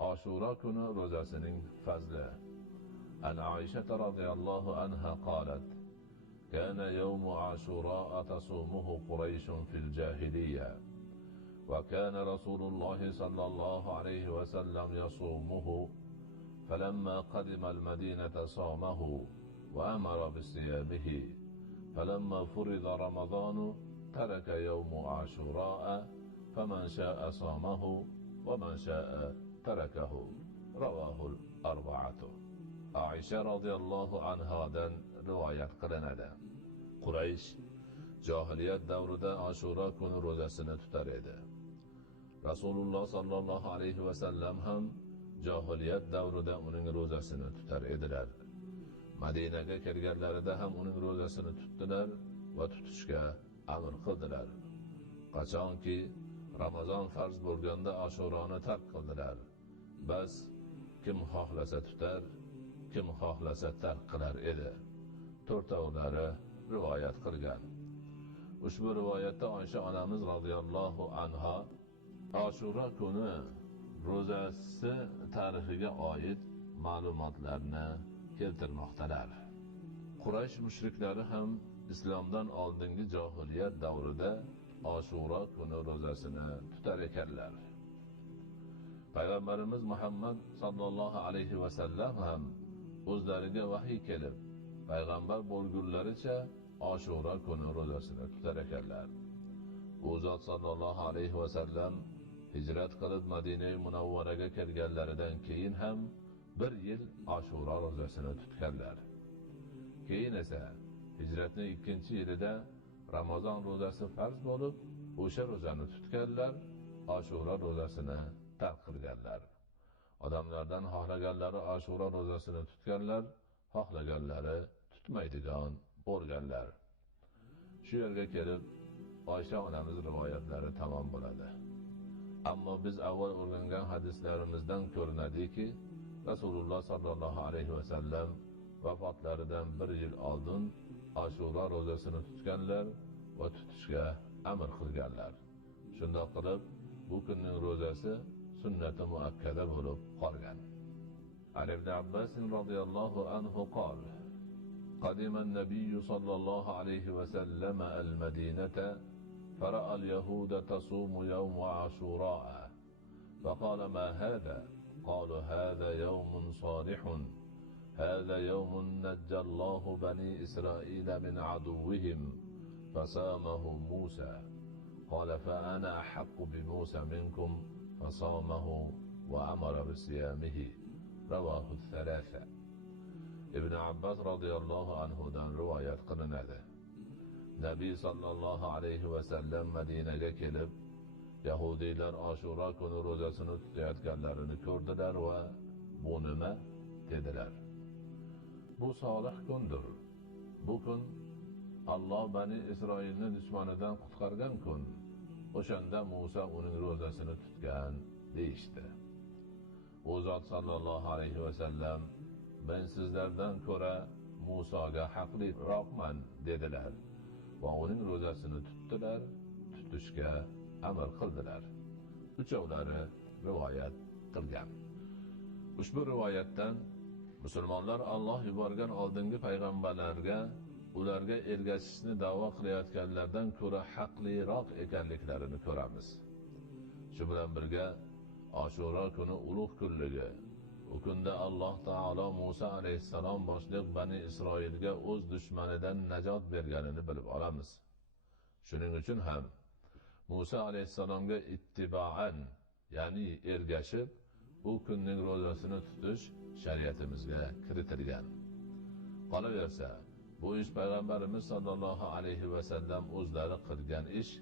Ashura kuni ro'zasining fazli. An Aisha radhiyallohu anha qalat: كان يوم عاشوراء تصومه قريش في الجاهلية، وكان رسول الله صلى الله عليه وسلم يصومه، فلما قدم المدينة صامه وأمر بصيامه، فلما فرض رمضان ترك يوم عاشوراء، فمن شاء صامه ومن شاء تركه. رواه الأربعة. Aisha radhiyallohu anhodan rivoyat qilinadi. Quraysh johiliyat davrida Ashura kuni ro'zasini tutar edi. Rasululloh sallallohu alayhi vasallam ham johiliyat davrida uning ro'zasini tutar edilar. Madinaga kelganlarida ham uning ro'zasini tutdilar va tutishga amr qildilar. Qachonki Ramazon farz bo'lganda Ashuroni tark qildilar. Bas kim xohlasa tutar, kim xohlasa tark qilar edi. To'rtovlari rivoyat qilgan. Ushbu rivoyatda Oysha onamiz radhiyallohu anha Ashura kuni ro'zasi tarixiga oid ma'lumotlarni keltirmoqdalar. Quraysh mushriklari ham islomdan oldingi johiliyat davrida Ashura kuni ro'zasini tutar ekanlar. Payg'ambarimiz Muhammad sallallohu alayhi vasallam ham o'zlariga vahiy kelib, payg'ambar bo'lgunlaricha Ashura kuni ro'zasini tutar ekanlar. U zot sallallohu alayhi vasallam hijrat qilib Madina Munawvaraga kelganlaridan keyin ham bir yil Ashura ro'zasini tutganlar. Keyin esa hijratning 2-yilida Ramazon ro'zasi farz bo'lib, o'sha ro'zani tutganlar, Ashura ro'zasini tark qilganlar. Odamlardan xohlaganlari Ashura ro'zasini tutganlar, xohlaganlari tutmaydigan bo'lganlar. Shu yerga kelib Oysha onamiz rivoyatlari tamom bo'ladi. Ammo biz avval o'rgangan hadislarimizdan ko'rinadiki, Rasululloh sallallohu alayhi vasallam vafotlaridan bir yil oldin Ashura ro'zasini tutganlar va tutishga amr qilganlar. Shundoq qilib, bu kunning ro'zasi sunnati muakkada bo'lib qolgan. Ali ibn Abbas radhiyallohu anhu qala: قدم النبي صلى الله عليه وسلم المدينة فرأى اليهود تصوم يوم عاشوراء، فقال: ما هذا؟ قالوا: هذا يوم صالح، هذا يوم نجى الله بني إسرائيل من عدوهم فصامه موسى. قال: فأنا أحق بموسى منكم، فصامه وأمر بصيامه. رواه الثلاثة. Ibn Abbas radhiyallohu anhudan rivoyat qilinadi. Nabiy sallallohu alayhi vasallam Madinaga kelib, Yahudiylar Ashura kuni ro'zasini tutayotganlarini ko'rdilar va bu nima dedilar. Bu solih kundir. Bu kun Alloh Bani Isroilni dushmanidan qutqargan kun. O'shanda Musa uning ro'zasini tutgan deyishdi. U zot sallallohu alayhi vasallam: "Men sizlardan ko'ra Musoga haqliroqman" dedilar va uning ro'zasini tutdilar, tutishga amr qildilar. Uchovlari rivoyat qilgan. Ushbu rivoyatdan musulmonlar Alloh yuborgan oldingi payg'ambarlarga ularga ergashishni da'vo qilayotganlardan ko'ra haqliroq ekanliklarini ko'ramiz. Shu bilan birga Ashura kuni ulug' kunligi. U kunda Alloh taolo Musa alayhissalom boshliq Bani Isroilga o'z dushmanidan najot berganini bilib olamiz. Shuning uchun ham Musa alayhissalomga ittiboan, ya'ni ergashib, u kunning ro'zasini tutish shariatimizga kiritilgan. Qolaversa, bu ish payg'ambarimiz sollallohu alayhi vasallam o'zlari qilgan ish,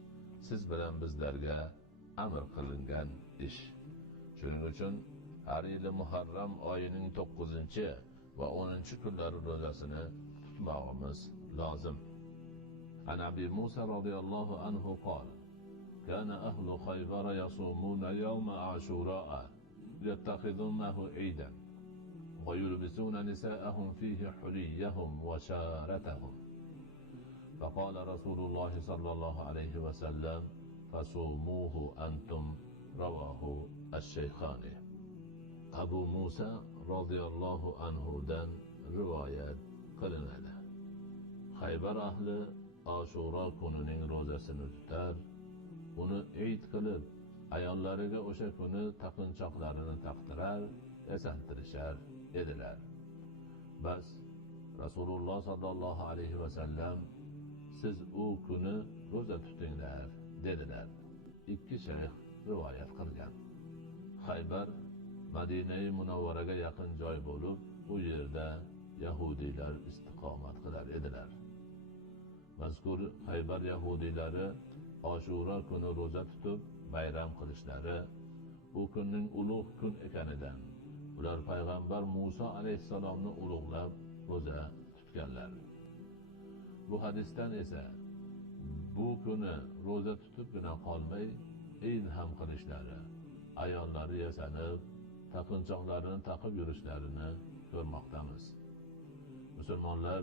siz bilan bizlarga amr qilingan ish. Shuning uchun har yili Muharram oyining 9 va 10 kunlari ro'zasini tutmoqimiz lozim. An Abi Musa radhiyallohu anhu qala: كان أهل خيبر يصومون يوم عاشوراء يتخذونه عيدا ويلبسون نساءهم فيه حليهم وشارتهم، فقال رسول الله صلى الله عليه وسلم: فصوموه أنتم. رواه الشيخان. Abu Musa roziyallohu anhudan rivoyat qilinadi. Xaybar ahli Ashura kunining ro'zasini tutar, uni eid qilib, ayollariga o'sha kuni taqinchoqlarini taqtirar, yasantirishar edilar. Bas Rasululloh sallallohu alayhi vasallam siz u kuni ro'za tutinglar dedilar. Ikki shayx rivoyat qilgan. Xaybar Madina-i Munavvaraga yaqin joy bo'lib, u yerda yahudiylar istiqomat qilar edilar. Mazkur Xaybar yahudiylari Ashura kuni ro'za tutib bayram qilishlari, u kunning ulug' kun ekanidan ular payg'ambar Musa alayhissalomni ulug'lab ro'za tutganlar. Bu hadisdan esa bu kuni ro'za tutibgina qolmay, eid ham qilishlari, ayollari yasanib, taqinchoqlarini taqib yurishlarini ko'rmoqdamiz. Musulmonlar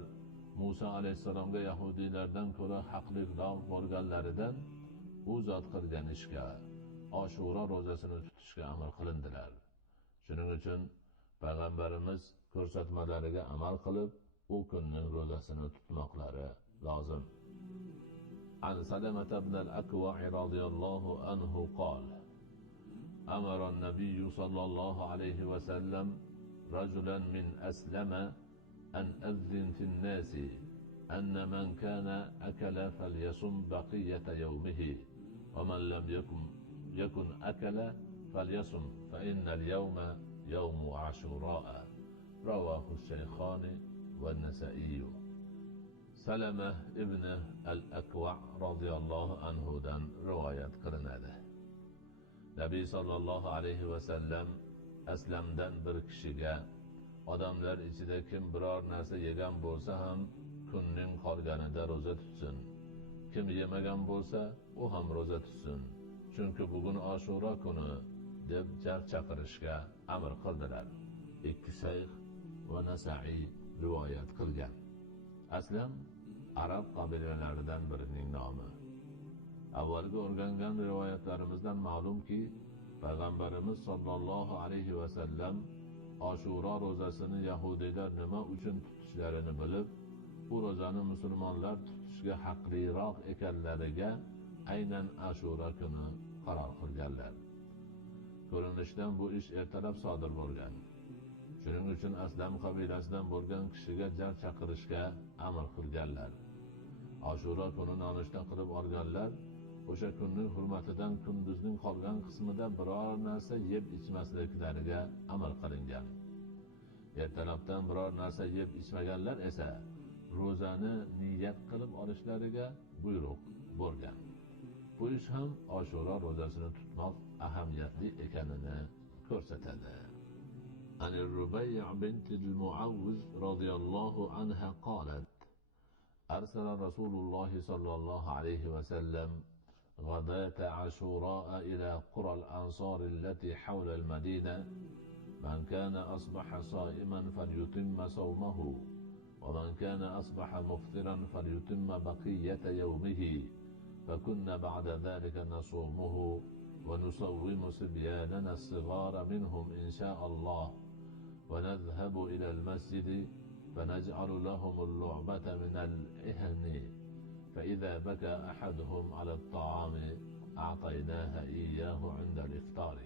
Musa alayhissalomga yahudiylardan ko'ra haqliroq bo'lganlaridan u zot qilgan ishga, Ashura ro'zasini tutishga amr qilindilar. Shuning uchun payg'ambarimiz ko'rsatmalariga amal qilib, u kunning ro'zasini tutmoqlari lozim. An Salamah ibn al-Akwa' radhiyallohu anhu qala: Amara an-nabiy sallallohu alayhi va sallam rajulan min aslama أن أذن في الناس أن من كان أكل فليصم بقية يومه ومن لم يكن أكل فليصم فإن اليوم يوم عاشوراء رواه الشيخان والنسائي. سلمة ابن الأكوع رضي الله عنه دان رواية قرناده. نبي صلى الله عليه وسلم أسلم دان بركشيغا odamlar ichida kim biror narsa yegan bo'lsa ham kunning qolganida ro'za tutsin. Kim yemagan bo'lsa, u ham ro'za tutsin. Chunki bugun Ashura kuni deb jar chaqirishga amr qildilar. Ikki shayx va Nasa'iy rivoyat qilgan. Aslam arab qabilalaridan birining nomi. Avvalgi o'rgangan rivoyatlarimizdan ma'lumki, payg'ambarimiz sollallohu alayhi va sallam Ashura ro'zasini yahudiylar nima uchun tutishlarini bilib, u ro'zani musulmonlar tutishga haqliroq ekanlariga aynan Ashura kuni qaror qilganlar. Ko'rinishdan bu ish ertalab sodir bo'lgan. Shuning uchun Aslam qabilasidan bo'lgan kishiga jar chaqirishga amr qilganlar. Ashura kuni nonushta qilib olganlar, o'sha kunning hurmatidan kunduzning qolgan qismida biror narsa yeb ichmasliklariga amr qilingan. Ertalabdan biror narsa yeb ichmaganlar esa ro'zani niyat qilib olishlariga buyruq bo'lgan. Bu ish ham Ashura ro'zasini tutmoq ahamiyatli ekanini ko'rsatadi. An Rubayy bint al-Mu'awwiz radhiyallohu anha qalat: Arsala Rasululloh sallallohu alayhi va sallam غداة عاشوراء إلى قرى الأنصار التي حول المدينة من كان أصبح صائما فليتم صومه ومن كان أصبح مفطرا فليتم بقية يومه فكنا بعد ذلك نصومه ونصوم صبياننا الصغار منهم إن شاء الله ونذهب إلى المسجد فنجعل لهم اللعبة من الإهن فإذا بكى أحدهم على الطعام أعطيناها إياه عند الإفطار.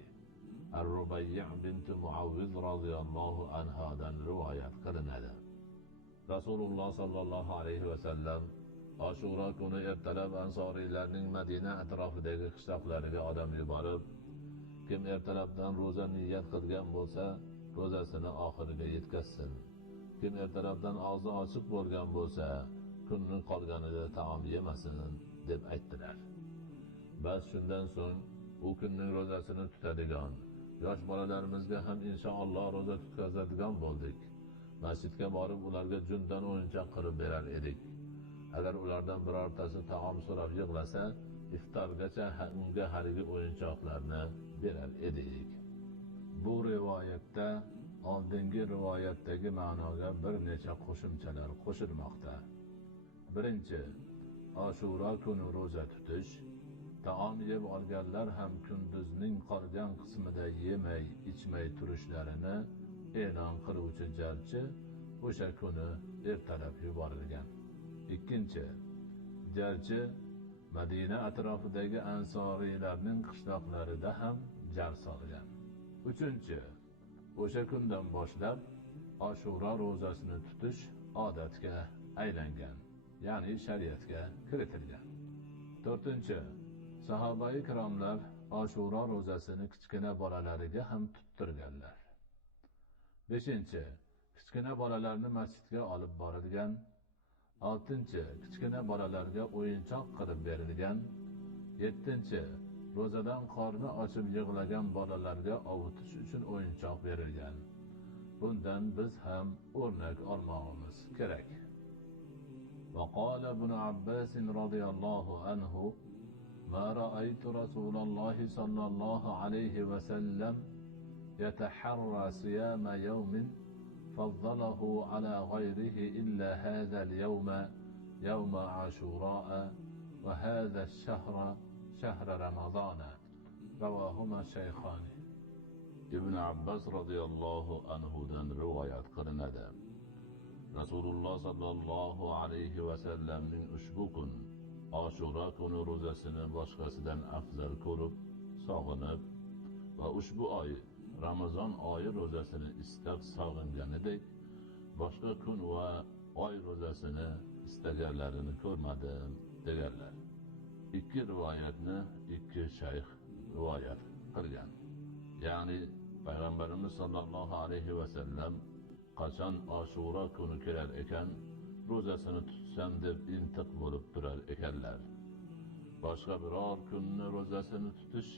الربيع بنت معوذ رضي الله عنها دان رواية قرنها. رسول الله صلى الله عليه وسلم Ashura kuni ertalab ansorilarning Madina atrofidagi qishloqlariga odam yuborib, kim ertalabdan ro'za niyat qilgan bo'lsa, ro'zasini oxiriga yetkazsin. Kim ertalabdan og'zi ochiq bo'lgan bo'lsa, kunning qolganida taom yemasin deb aytdilar. Bas shundan so'ng u kunning ro'zasini tutadigan yosh bolalarimizga ham inshaalloh ro'za tutkazadigan bo'ldik. Masjidga borib ularga jundan o'yinchoq qilib berar edik. Agar ulardan birortasi taom so'rab yig'lasa, iftorgacha unga haligi o'yinchoqlarni berar edik. Bu rivoyatda oldingi rivoyatdagi ma'noga bir necha qo'shimchalar qo'shilmoqda. Birinchi, Ashura kuni ro'za tutish taom yeb olganlar ham kunduzning qolgan qismida yemay ichmay turishlarini e'lon qiluvchi jarchi o'sha kuni ertalab yuborilgan. Ikkinchi, jarchi Madina atrofidagi ansoriylarning qishloqlarida ham jar solgan. Uchinchi, o'sha kundan boshlab Ashura ro'zasini tutish odatga aylangan, ya'ni shariatga kiritilgan. To'rtinchi, sahobai ikromlar Ashura ro'zasini kichkina bolalariga ham tuttirganlar. Beshinchi, kichkina bolalarni masjidga olib borilgan. Oltinchi, kichkina bolalarga o'yinchoq qilib berilgan. Yettinchi, ro'zadan qorni ochib yig'lagan bolalarga ovutish uchun o'yinchoq berilgan. Bundan biz ham o'rnak olmoqimiz kerak. وقال ابن عباس رضي الله عنه ما رأيت رسول الله صلى الله عليه وسلم يتحرى صيام يوم فضله على غيره إلا هذا اليوم يوم عاشوراء وهذا الشهر شهر رمضان رواهما الشيخان. Ibn Abbas radıyallahu anhudan rivayet qilinadi. Rasululloh sallallohu alayhi va sallamning ushbu kun Ashura kuni ro'zasini boshqasidan afzal ko'rib, sog'inib va ushbu oy Ramazon oyi ro'zasini istab sog'inganidek boshqa kun va oy ro'zasini istaganlarini ko'rmadim deganlar. Ikki rivoyatni ikki shayx rivoyat qilgan. Ya'ni payg'ambarimiz sollallohu alayhi va sallam qachon Ashura kuni kelar ekan, ro'zasini tutsam deb intiq bo'lib turar ekanlar. Boshqa biror kunni ro'zasini tutish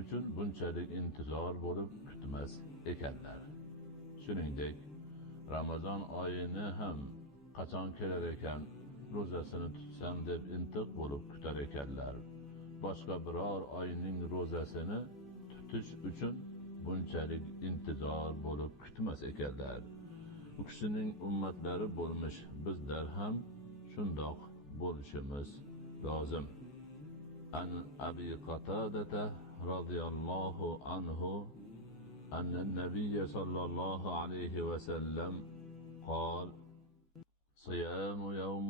uchun bunchalik intizor bo'lib kutmas ekanlar. Shuningdek, Ramazon oyini ham qachon kelar ekan, ro'zasini tutsam deb intiq bo'lib kutar ekanlar. Boshqa biror oyning ro'zasini tutish uchun bunchalik intizor bo'lib kutmas ekanlar. U kishining ummatlari bo'lmish bizlar ham shundoq bo'lishimiz lozim. An Abi Qatada radhiyallohu anhu anna an-nabiy sallallohu alayhi va sallam قال صيام يوم